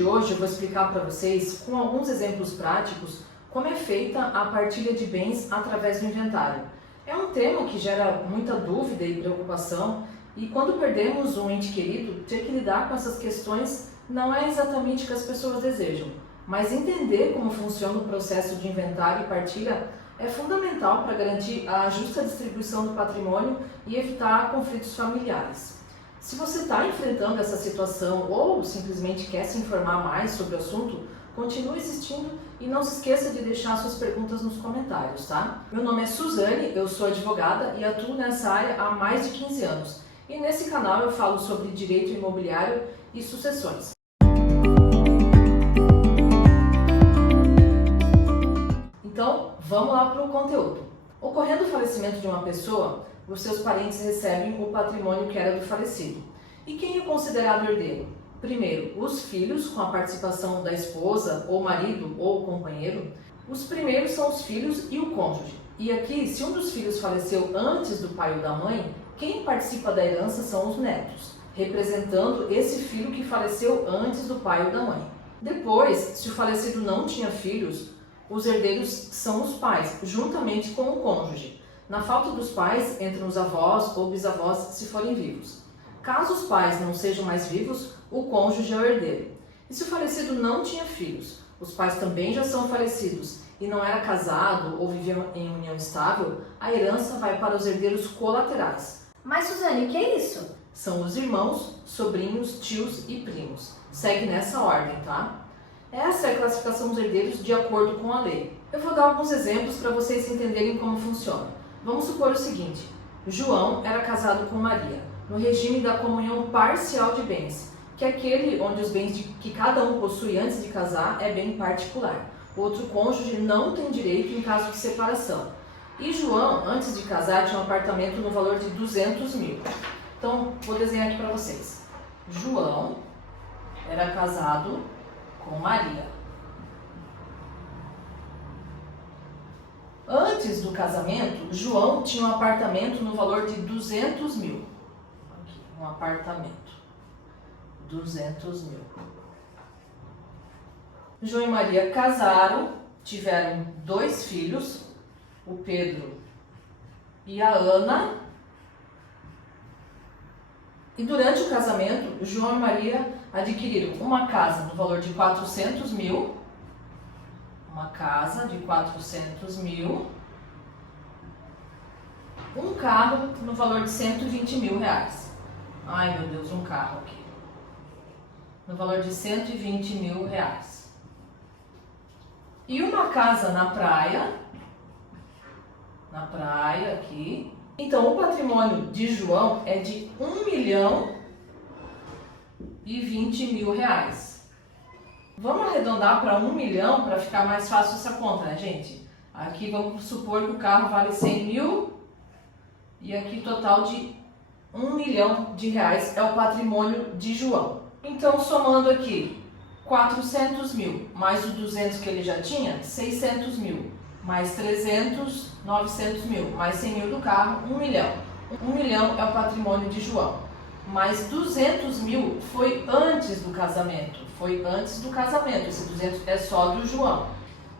de hoje eu vou explicar para vocês, com alguns exemplos práticos, como é feita a partilha de bens através do inventário. É um tema que gera muita dúvida e preocupação, e quando perdemos um ente querido, ter que lidar com essas questões não é exatamente o que as pessoas desejam, mas entender como funciona o processo de inventário e partilha é fundamental para garantir a justa distribuição do patrimônio e evitar conflitos familiares. Se você está enfrentando essa situação ou simplesmente quer se informar mais sobre o assunto, continue assistindo e não se esqueça de deixar suas perguntas nos comentários, tá? Meu nome é Suzane, eu sou advogada e atuo nessa área há mais de 15 anos. E nesse canal eu falo sobre direito imobiliário e sucessões. Então, vamos lá para o conteúdo. Ocorrendo o falecimento de uma pessoa, os seus parentes recebem o patrimônio que era do falecido. E quem é considerado herdeiro? Primeiro, os filhos, com a participação da esposa, ou marido, ou companheiro. Os primeiros são os filhos e o cônjuge. E aqui, se um dos filhos faleceu antes do pai ou da mãe, quem participa da herança são os netos, representando esse filho que faleceu antes do pai ou da mãe. Depois, se o falecido não tinha filhos, os herdeiros são os pais, juntamente com o cônjuge. Na falta dos pais, entram os avós ou bisavós se forem vivos. Caso os pais não sejam mais vivos, o cônjuge é o herdeiro. E se o falecido não tinha filhos, os pais também já são falecidos e não era casado ou vivia em união estável, a herança vai para os herdeiros colaterais. Mas Suzane, o que é isso? São os irmãos, sobrinhos, tios e primos. Segue nessa ordem, tá? Essa é a classificação dos herdeiros de acordo com a lei. Eu vou dar alguns exemplos para vocês entenderem como funciona. Vamos supor o seguinte: João era casado com Maria, no regime da comunhão parcial de bens, que é aquele onde os bens que cada um possui antes de casar é bem particular. O outro cônjuge não tem direito em caso de separação. E João, antes de casar, tinha um apartamento no valor de 200 mil. Então, vou desenhar aqui para vocês. João era casado com Maria. Antes do casamento, João tinha um apartamento no valor de 200 mil. Aqui, um apartamento. 200 mil. João e Maria casaram, tiveram 2 filhos, o Pedro e a Ana. E durante o casamento, João e Maria adquiriram uma casa no valor de 400 mil, uma casa de 400 mil, um carro no valor de 120 mil reais. Ai meu Deus, um carro aqui. No valor de 120 mil reais. E uma casa na praia aqui. Então o patrimônio de João é de 1.020 mil reais. Vamos arredondar para 1 milhão para ficar mais fácil essa conta, né, gente? Aqui vamos supor que o carro vale 100 mil e aqui total de 1 milhão de reais é o patrimônio de João. Então, somando aqui 400 mil mais os 200 que ele já tinha, 600 mil, mais 300, 900 mil, mais 100 mil do carro, 1 milhão. 1 milhão é o patrimônio de João. Mais 200 mil foi antes do casamento. Foi antes do casamento. Esse 200 é só do João.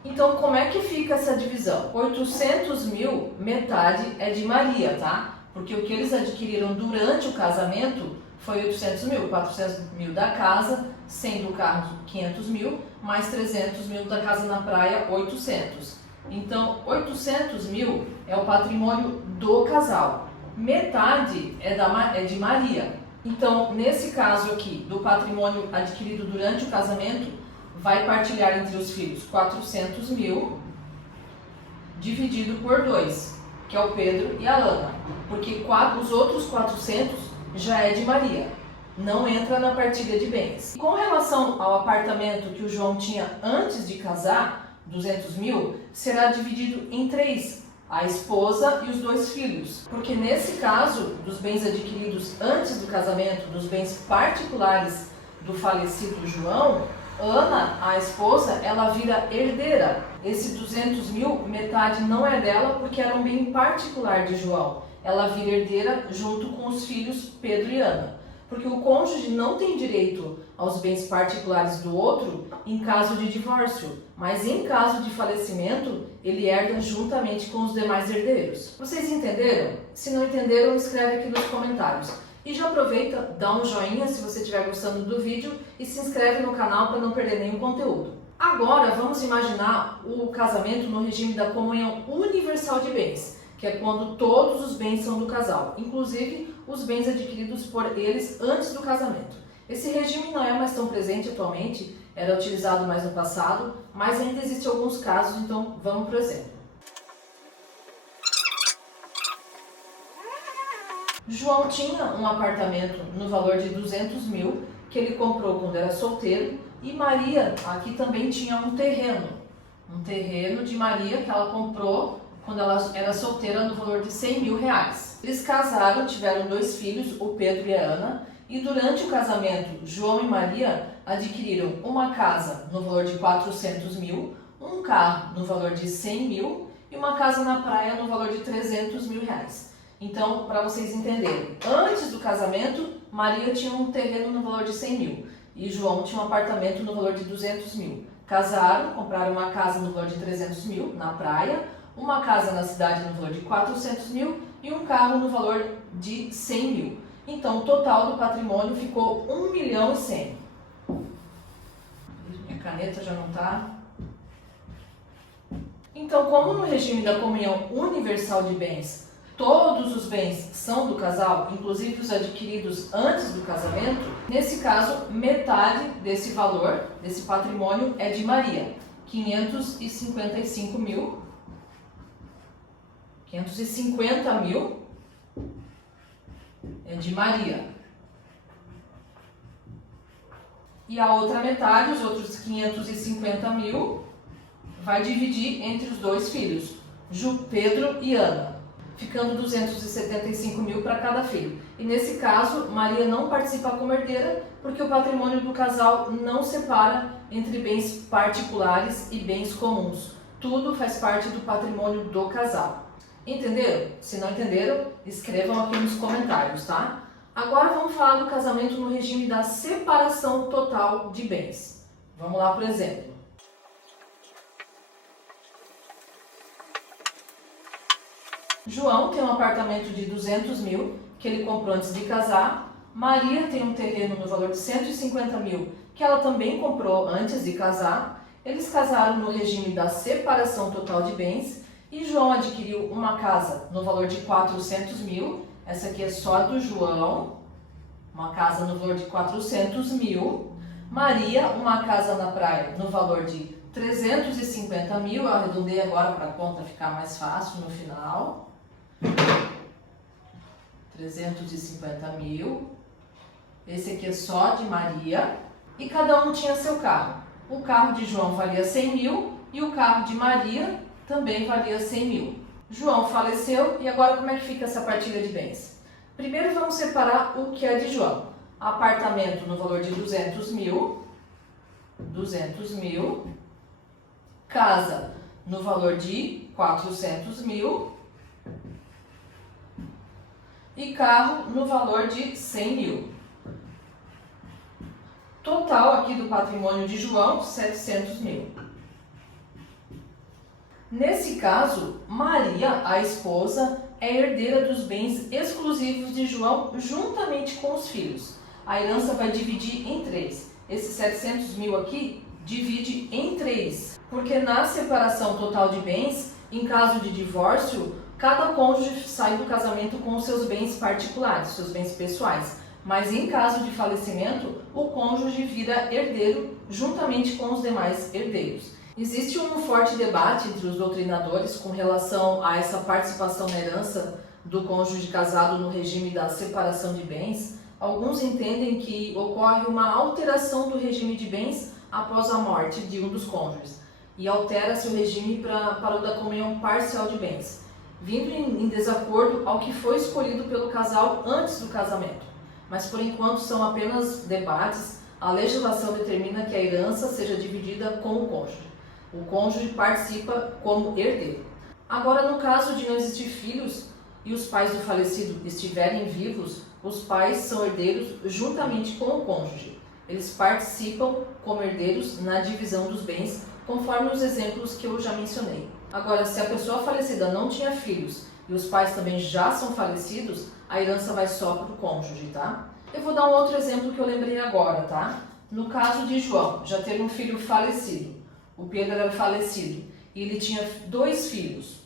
Então, como é que fica essa divisão? 800 mil, metade é de Maria, tá? Porque o que eles adquiriram durante o casamento foi 800 mil. 400 mil da casa, 100 do carro, 500 mil, mais 300 mil da casa na praia, 800. Então, 800 mil é o patrimônio do casal. Metade é de Maria. Então, nesse caso aqui, do patrimônio adquirido durante o casamento, vai partilhar entre os filhos 400 mil, dividido por 2, que é o Pedro e a Ana. Porque os outros 400 já é de Maria. Não entra na partilha de bens. Com relação ao apartamento que o João tinha antes de casar, 200 mil, será dividido em 3, a esposa e os 2 filhos. Porque nesse caso, dos bens adquiridos antes do casamento, dos bens particulares do falecido João, Ana, a esposa, ela vira herdeira. Esse 200 mil, metade não é dela porque era um bem particular de João. Ela vira herdeira junto com os filhos Pedro e Ana. Porque o cônjuge não tem direito aos bens particulares do outro em caso de divórcio, mas em caso de falecimento, ele herda juntamente com os demais herdeiros. Vocês entenderam? Se não entenderam, escreve aqui nos comentários. E já aproveita, dá um joinha se você estiver gostando do vídeo e se inscreve no canal para não perder nenhum conteúdo. Agora vamos imaginar o casamento no regime da comunhão universal de bens, que é quando todos os bens são do casal, inclusive os bens adquiridos por eles antes do casamento. Esse regime não é mais tão presente atualmente, era utilizado mais no passado, mas ainda existem alguns casos, então vamos para o exemplo. João tinha um apartamento no valor de 200 mil, que ele comprou quando era solteiro, e Maria aqui também tinha um terreno de Maria que ela comprou quando ela era solteira no valor de 100 mil reais. Eles casaram, tiveram 2 filhos, o Pedro e a Ana, e durante o casamento, João e Maria adquiriram uma casa no valor de 400 mil, um carro no valor de 100 mil e uma casa na praia no valor de 300 mil reais. Então, para vocês entenderem, antes do casamento, Maria tinha um terreno no valor de 100 mil e João tinha um apartamento no valor de 200 mil. Casaram, compraram uma casa no valor de 300 mil na praia, uma casa na cidade no valor de 400 mil e um carro no valor de 100 mil. Então, o total do patrimônio ficou 1 milhão e 100. Minha caneta já não está. Então, como no regime da comunhão universal de bens, todos os bens são do casal, inclusive os adquiridos antes do casamento, nesse caso, metade desse valor, desse patrimônio, é de Maria. 555 mil. 550 mil é de Maria. E a outra metade, os outros 550 mil, vai dividir entre os 2 filhos, Pedro e Ana, ficando 275 mil para cada filho. E nesse caso, Maria não participa como herdeira, porque o patrimônio do casal não separa entre bens particulares e bens comuns. Tudo faz parte do patrimônio do casal. Entenderam? Se não entenderam, escrevam aqui nos comentários, tá? Agora vamos falar do casamento no regime da separação total de bens. Vamos lá para o exemplo. João tem um apartamento de 200 mil, que ele comprou antes de casar. Maria tem um terreno no valor de 150 mil, que ela também comprou antes de casar. Eles casaram no regime da separação total de bens. E João adquiriu uma casa no valor de 400 mil, essa aqui é só do João, uma casa no valor de 400 mil. Maria, uma casa na praia no valor de 350 mil, eu arredondei agora para a conta ficar mais fácil no final. 350 mil, esse aqui é só de Maria, e cada um tinha seu carro. O carro de João valia 100 mil e o carro de Maria também valia 100 mil. João faleceu e agora como é que fica essa partilha de bens? Primeiro vamos separar o que é de João. Apartamento no valor de 200 mil. Casa no valor de 400 mil. E carro no valor de 100 mil. Total aqui do patrimônio de João, 700 mil. Nesse caso, Maria, a esposa, é herdeira dos bens exclusivos de João juntamente com os filhos. A herança vai dividir em 3. Esses 700 mil aqui divide em 3, porque na separação total de bens, em caso de divórcio, cada cônjuge sai do casamento com os seus bens particulares, seus bens pessoais. Mas em caso de falecimento, o cônjuge vira herdeiro juntamente com os demais herdeiros. Existe um forte debate entre os doutrinadores com relação a essa participação na herança do cônjuge casado no regime da separação de bens. Alguns entendem que ocorre uma alteração do regime de bens após a morte de um dos cônjuges e altera-se o regime para o da comunhão parcial de bens, vindo em desacordo ao que foi escolhido pelo casal antes do casamento. Mas por enquanto são apenas debates. A legislação determina que a herança seja dividida com o cônjuge. O cônjuge participa como herdeiro. Agora, no caso de não existir filhos e os pais do falecido estiverem vivos, os pais são herdeiros juntamente com o cônjuge. eles participam como herdeiros na divisão dos bens, conforme os exemplos que eu já mencionei. Agora, se a pessoa falecida não tinha filhos e os pais também já são falecidos, a herança vai só para o cônjuge, tá? Eu vou dar um outro exemplo que eu lembrei agora, tá? No caso de João, já teve um filho falecido. O Pedro era falecido e ele tinha 2 filhos.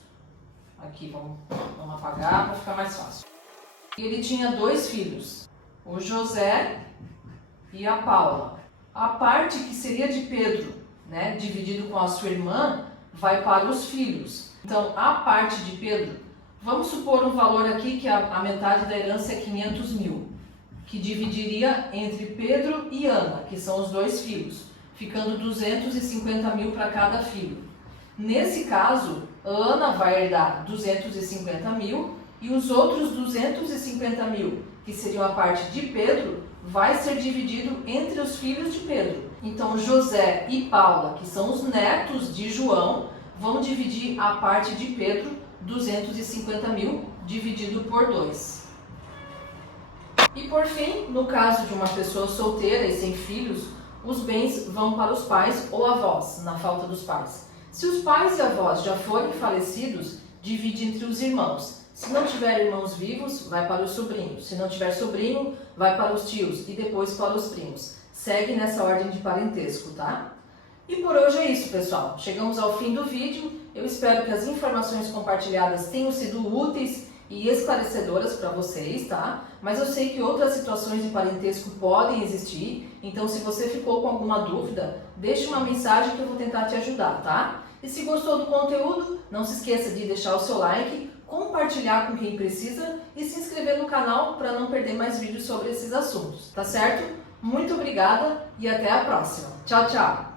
Aqui, vamos apagar para ficar mais fácil. E ele tinha 2 filhos, o José e a Paula. A parte que seria de Pedro, né, dividido com a sua irmã, vai para os filhos. Então, a parte de Pedro, vamos supor um valor aqui que a metade da herança é 500 mil, que dividiria entre Pedro e Ana, que são os 2 filhos, ficando 250 mil para cada filho. Nesse caso, Ana vai herdar 250 mil e os outros 250 mil, que seriam a parte de Pedro, vai ser dividido entre os filhos de Pedro. Então, José e Paula, que são os netos de João, vão dividir a parte de Pedro, 250 mil, dividido por 2. E por fim, no caso de uma pessoa solteira e sem filhos, os bens vão para os pais ou avós, na falta dos pais. Se os pais e avós já forem falecidos, divide entre os irmãos. Se não tiver irmãos vivos, vai para os sobrinhos. Se não tiver sobrinho, vai para os tios e depois para os primos. Segue nessa ordem de parentesco, tá? E por hoje é isso, pessoal. Chegamos ao fim do vídeo. Eu espero que as informações compartilhadas tenham sido úteis e esclarecedoras para vocês, tá? Mas eu sei que outras situações de parentesco podem existir, então se você ficou com alguma dúvida, deixe uma mensagem que eu vou tentar te ajudar, tá? E se gostou do conteúdo, não se esqueça de deixar o seu like, compartilhar com quem precisa e se inscrever no canal para não perder mais vídeos sobre esses assuntos, tá certo? Muito obrigada e até a próxima. Tchau, tchau!